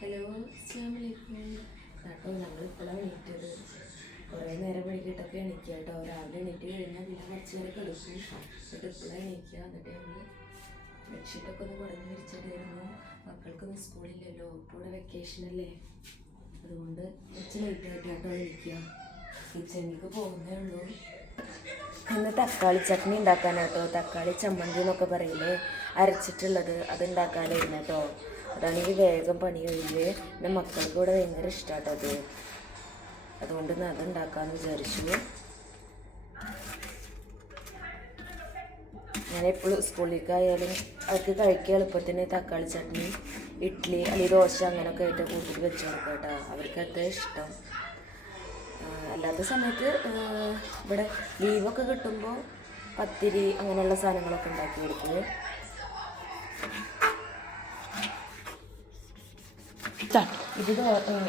Hello, അസ്സലാമലൈക്കും. കേട്ടോ, ഞങ്ങളിപ്പോഴാണ് എണീറ്റത്. കുറേ നേരം വൈകിട്ടൊക്കെ എണീക്കുക കേട്ടോ. രാവിലെ എണീറ്റ് കഴിഞ്ഞാൽ പിന്നെ കുറച്ച് നേരം കിടക്കും. എന്നിട്ട് ഇപ്പോഴാണ് എണീക്കുക. എന്നിട്ട് ഞങ്ങൾ ബെഡ്ഷീറ്റൊക്കെ ഒന്ന് കുടഞ്ഞ് വിരിച്ചിട്ടായിരുന്നു. മക്കൾക്കൊന്നും സ്കൂളില്ലല്ലോ, ഇപ്പോൾ ഇവിടെ വെക്കേഷനല്ലേ, അതുകൊണ്ട് കുറച്ച് ലേറ്റായിട്ട് കേട്ടോ എണീക്കുക. കിച്ചണിലേക്ക് പോകുന്നേ ഉള്ളൂ. ഇന്ന് തക്കാളി ചട്നി ഉണ്ടാക്കാനാട്ടോ. തക്കാളി ചമ്മന്തി എന്നൊക്കെ പറയില്ലേ, അരച്ചിട്ടുള്ളത്, അത് ഉണ്ടാക്കാനായിരുന്നു കേട്ടോ. അതാണെങ്കിൽ വേഗം പണി കഴിയുക. എൻ്റെ മക്കൾക്ക് കൂടെ ഭയങ്കര ഇഷ്ടമാട്ടോ അത്, അതുകൊണ്ട് അത് ഉണ്ടാക്കാമെന്ന് വിചാരിച്ചു. ഞാൻ എപ്പോഴും സ്കൂളിലേക്കായാലും അവർക്ക് കഴിക്കുക എളുപ്പത്തിന് തക്കാളി ചട്നി, ഇഡ്ഡലി അല്ലെങ്കിൽ ദോശ അങ്ങനെയൊക്കെ ആയിട്ട് കൂട്ടിയിട്ട് വെച്ച് കൊടുക്കുക കേട്ടോ. അവർക്ക് അത്ര ഇഷ്ടം. അല്ലാത്ത സമയത്ത് ഇവിടെ ലീവൊക്കെ കിട്ടുമ്പോൾ പത്തിരി അങ്ങനെയുള്ള സാധനങ്ങളൊക്കെ ഉണ്ടാക്കി കൊടുക്കുക. ഇത്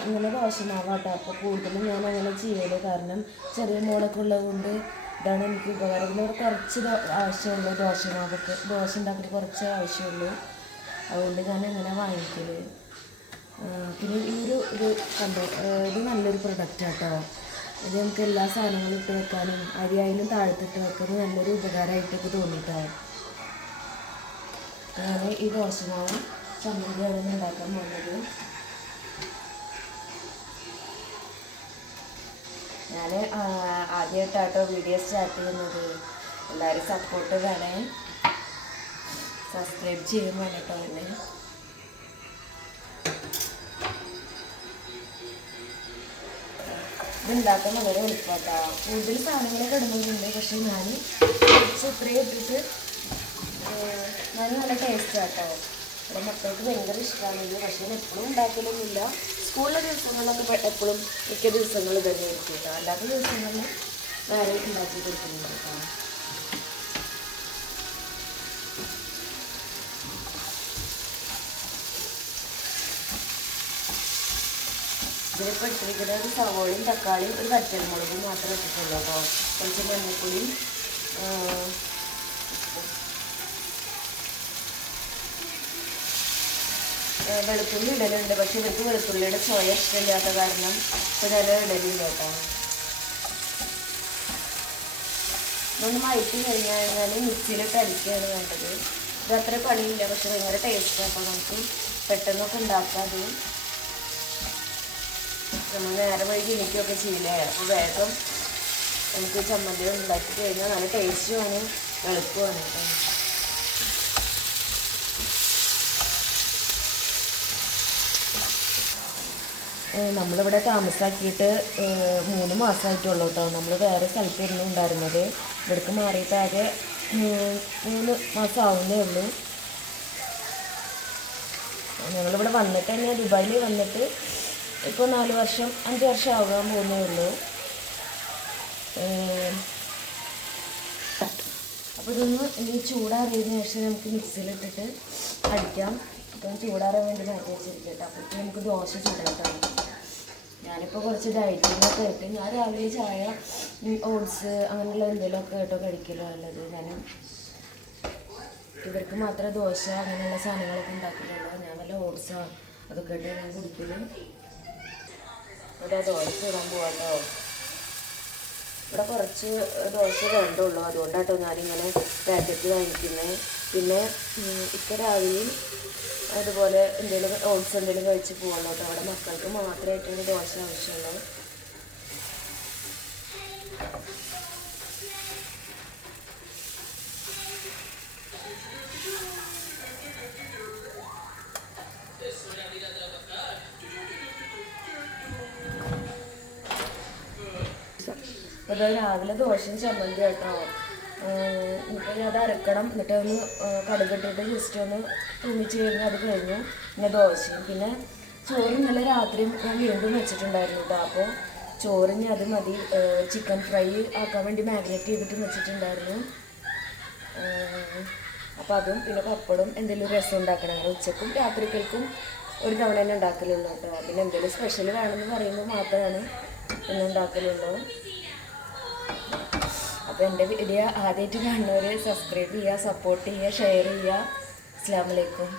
ഇങ്ങനെ ദോശമാവാട്ടോ. അപ്പോൾ കൂടുതലും ഞാൻ അങ്ങനെ ചെയ്യല്, കാരണം ചെറിയ മോളൊക്കെ ഉള്ളത് കൊണ്ട് ഇതാണ് എനിക്ക് ഉപകാരം. പിന്നെ കുറച്ച് ആവശ്യമുള്ളൂ ദോശമാവൊക്കെ, ദോശ ഉണ്ടാക്കിയിട്ട് കുറച്ച് ആവശ്യമുള്ളൂ, അതുകൊണ്ട് ഞാൻ അങ്ങനെ വാങ്ങിക്കല്. പിന്നെ ഈ ഇത് കണ്ടോ, ഇത് നല്ലൊരു പ്രൊഡക്റ്റാട്ടോ. ഇത് നമുക്ക് എല്ലാ സാധനങ്ങളും ഇട്ട് വെക്കാനും അരിയായാലും താഴത്തിട്ട് വെക്കാനും നല്ലൊരു ഉപകാരമായിട്ടൊക്കെ തോന്നിയിട്ടോ. ഞാൻ ഈ ദോശമാവും ചമ്മന്തിയാണ് ഉണ്ടാക്കാൻ പോകുന്നത്. ഞാൻ ആദ്യമായിട്ടാട്ടോ വീഡിയോ സ്റ്റാർട്ട് ചെയ്യുന്നത്. എല്ലാവരും സപ്പോർട്ട് വേണേ, സബ്സ്ക്രൈബ് ചെയ്യും വേണം കേട്ടോ. എന്നെ ഇതുണ്ടാക്കാൻ വളരെ എളുപ്പമാട്ടോ. കൂടുതൽ സാധനങ്ങളൊക്കെ ഇടുന്നുണ്ട്, പക്ഷേ ഞാൻ കുറച്ച് ഇത്രയും ഇട്ടിട്ട് നല്ല ടേസ്റ്റാട്ടോ. ഇവിടെ മക്കൾക്ക് ഭയങ്കര ഇഷ്ടമാണിത്. പക്ഷേ എപ്പോഴും ഉണ്ടാക്കലൊന്നുമില്ല. സ്കൂളിലെ ദിവസങ്ങളിലൊക്കെ എപ്പോഴും മിക്ക ദിവസങ്ങളിൽ തന്നെ ആയിരിക്കും കേട്ടോ. അല്ലാത്ത ദിവസങ്ങളിൽ വേറെ ഉണ്ടാക്കി കൊടുക്കുന്നുണ്ട് കേട്ടോ. ഇതിലിപ്പോൾ ഇട്ടിരിക്കുന്നത് ഒരു സവോളയും തക്കാളിയും ഒരു വറ്റൽമുളകും മാത്രമേ ഇട്ടിട്ടുള്ളൂ കേട്ടോ. കുറച്ച് മഞ്ഞൾപ്പൊടിയും വെളുത്തുള്ളി ഇടലുണ്ട്. പക്ഷെ ഇവർക്ക് വെളുത്തുള്ളിയുടെ ചോയ ഇഷ്ടമില്ലാത്ത കാരണം ഇപ്പോൾ ഞാൻ ഇടലില്ല കേട്ടോ. ഇതൊന്ന് മയറ്റി കഴിഞ്ഞാൽ മിക്സിയിലിട്ട് അടിക്കുകയാണ് വേണ്ടത്. ഇത് അത്ര പണിയില്ല, പക്ഷെ ഭയങ്കര ടേസ്റ്റാണ്. അപ്പോൾ നമുക്ക് പെട്ടെന്നൊക്കെ ഉണ്ടാക്കാം. അത് നമ്മൾ നേരെ വൈകി എനിക്കൊക്കെ ചെയ്യില്ലേ, അപ്പോൾ വേഗം നമുക്ക് ചമ്മന്തി ഉണ്ടാക്കി കഴിഞ്ഞാൽ നല്ല ടേസ്റ്റുമാണ്, എളുപ്പമാണ് കേട്ടോ. നമ്മളിവിടെ താമസാക്കിയിട്ട് 3 മാസമായിട്ടുള്ളൂ കേട്ടോ. നമ്മൾ വേറെ സ്ഥലത്തായിരുന്നു ഉണ്ടായിരുന്നത്. ഇവിടേക്ക് മാറിയിട്ട് ആകെ 3 മാസം ആവുന്നേ ഉള്ളൂ. ഞങ്ങളിവിടെ വന്നിട്ട് തന്നെ, ദുബായിൽ വന്നിട്ട് ഇപ്പോൾ 5 വർഷം ആകാൻ പോകുന്നേ ഉള്ളൂ. അപ്പോൾ ഇതൊന്ന് ചൂടാറിയതിന് ശേഷം നമുക്ക് മിക്സിയിലിട്ടിട്ട് അടിക്കാം. അപ്പം ചൂടാറാൻ വേണ്ടി മാറ്റി വെച്ചിരിക്കട്ടെ. അപ്പോഴത്തേക്ക് നമുക്ക് ദോശ ചൂടാക്കാം. ഞാനിപ്പോൾ കുറച്ച് ഡയറ്റിങ്ങൊക്കെ ആയിട്ട് ഞാൻ രാവിലെ ചായ, ഓട്സ് അങ്ങനെയുള്ള എന്തെങ്കിലുമൊക്കെ കേട്ടോ കഴിക്കലോ നല്ലത്. ഞാൻ ഇവർക്ക് മാത്രമേ ദോശ അങ്ങനെയുള്ള സാധനങ്ങളൊക്കെ ഉണ്ടാക്കിയിട്ടുള്ളൂ. ഞാൻ വല്ല ഓട്സോ അതൊക്കെ ആയിട്ട് ഞാൻ കുടിക്കലും. ഇവിടെ ദോശ ഇടാൻ പോകാട്ടോ. ഇവിടെ കുറച്ച് ദോശ വേണ്ടുള്ളൂ, അതുകൊണ്ടാട്ടോ ഞാനിങ്ങനെ പാക്കറ്റ് വാങ്ങിക്കുന്നത്. പിന്നെ ഇപ്പം രാവിലെയും അതുപോലെ എന്തെങ്കിലും ഓട്സ് എന്തെങ്കിലും കഴിച്ച് പോകുള്ളൂ കേട്ടോ. അവിടെ മക്കൾക്ക് മാത്രമായിട്ടാണ് ദോശ ആവശ്യമുള്ളത്. അപ്പോൾ രാവിലെ ദോശയും ചമ്മന്തി കേട്ടോ. എന്നിട്ട് ഞാൻ അത് അരക്കണം. എന്നിട്ട് ഒന്ന് കടുകിട്ടിട്ട് ജസ്റ്റ് ഒന്ന് തൂമിച്ച് കഴിഞ്ഞാൽ അത് കഴിഞ്ഞു. പിന്നെ ദോശയും പിന്നെ ചോറ് ഇന്നലെ രാത്രിയും ഞാൻ വീണ്ടും വെച്ചിട്ടുണ്ടായിരുന്നു കേട്ടോ. അപ്പോൾ ചോറിന് അത് മതി. ചിക്കൻ ഫ്രൈ ആക്കാൻ വേണ്ടി മാഗ്നേറ്റ് ചെയ്തിട്ട് വെച്ചിട്ടുണ്ടായിരുന്നു. അപ്പോൾ അതും പിന്നെ പപ്പടും എന്തെങ്കിലും രസം ഉണ്ടാക്കണം. അങ്ങനെ ഉച്ചക്കും രാത്രികൾക്കും ഒരു തവണ തന്നെ ഉണ്ടാക്കലുള്ളൂ കേട്ടോ. പിന്നെ എന്തെങ്കിലും സ്പെഷ്യൽ വേണമെന്ന് പറയുമ്പോൾ മാത്രമാണ് ഒന്നും ഉണ്ടാക്കലുള്ളൂ. അപ്പോൾ എൻ്റെ വീഡിയോ ആദ്യമായിട്ട് കാണുന്നവർ സബ്സ്ക്രൈബ് ചെയ്യുക, സപ്പോർട്ട് ചെയ്യുക, ഷെയർ ചെയ്യുക. അസ്സലാമു അലൈക്കും.